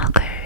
음악을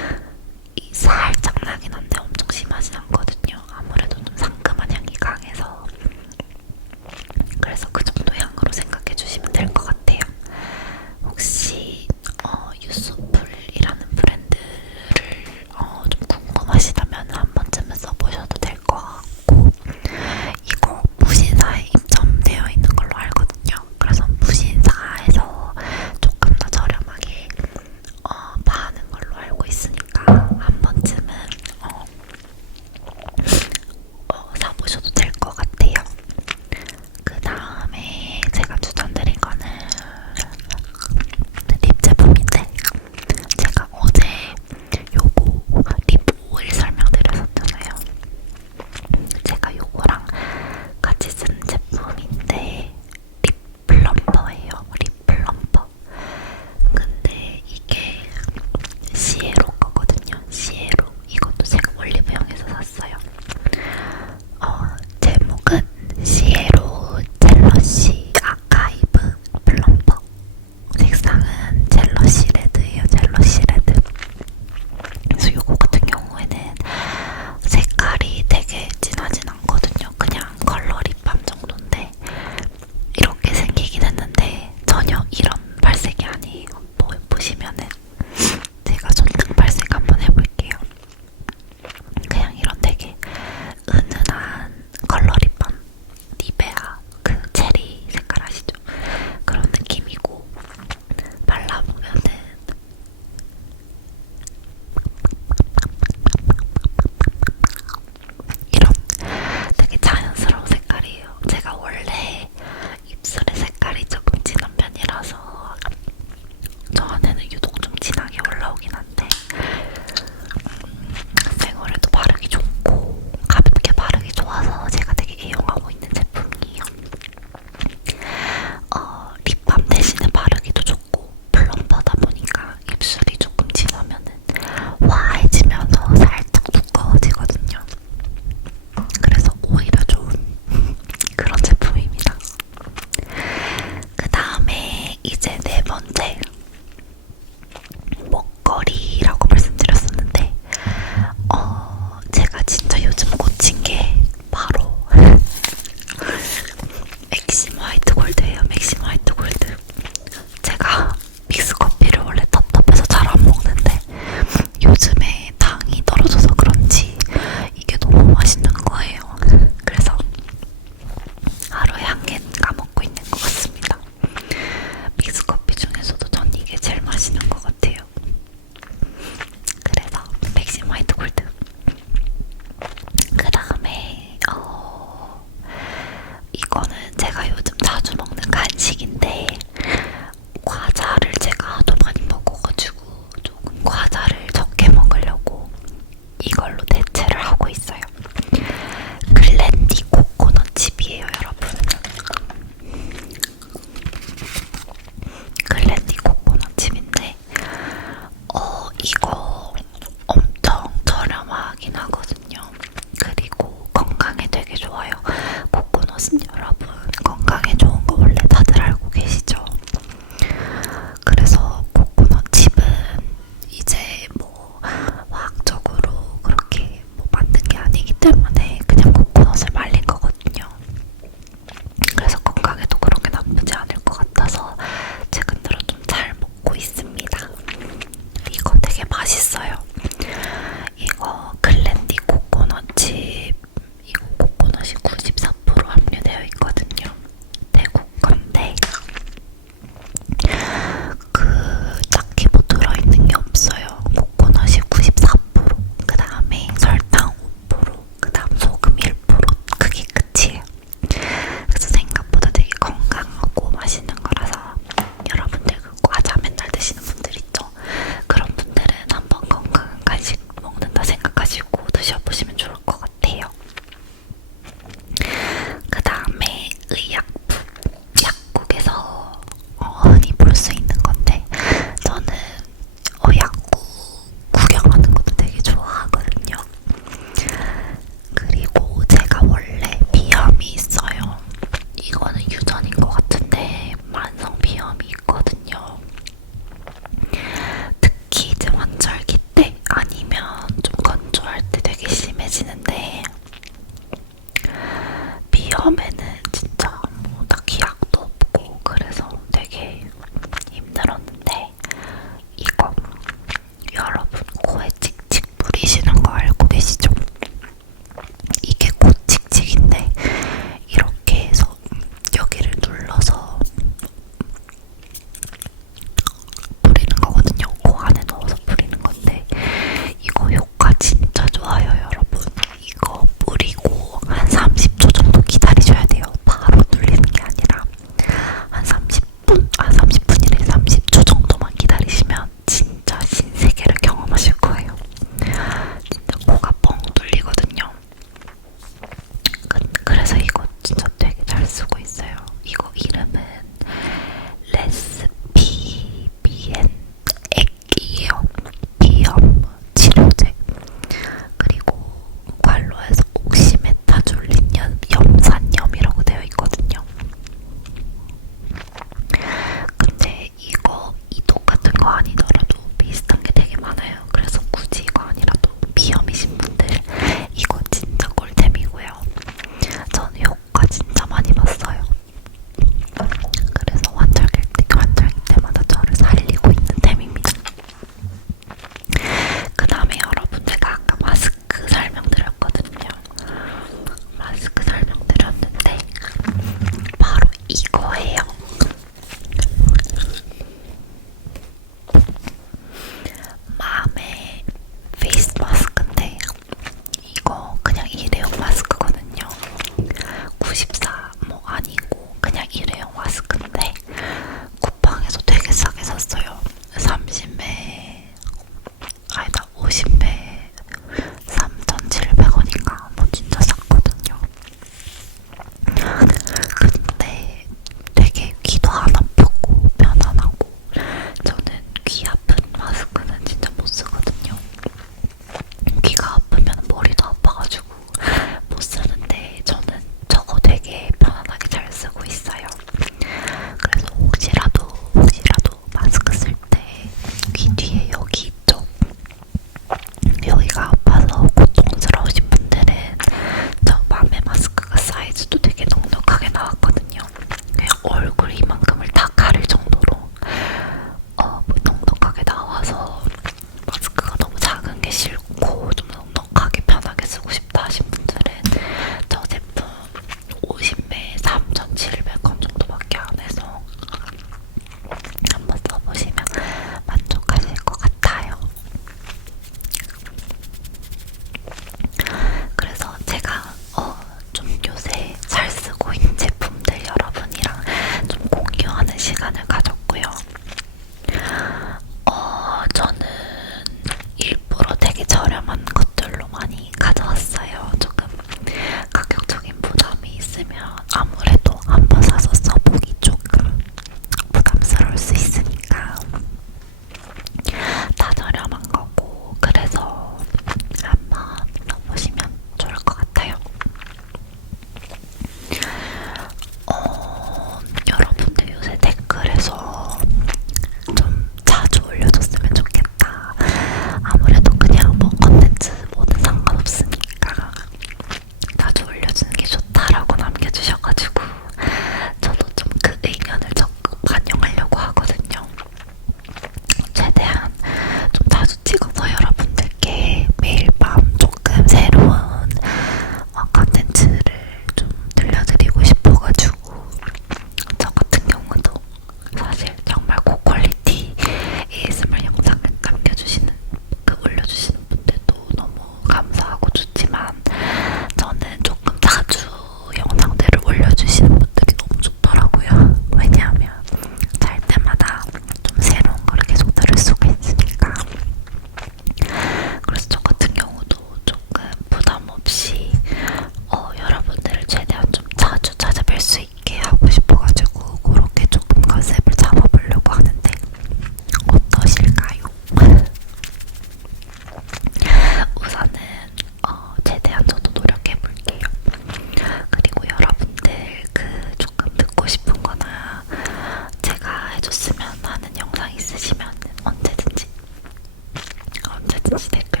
してく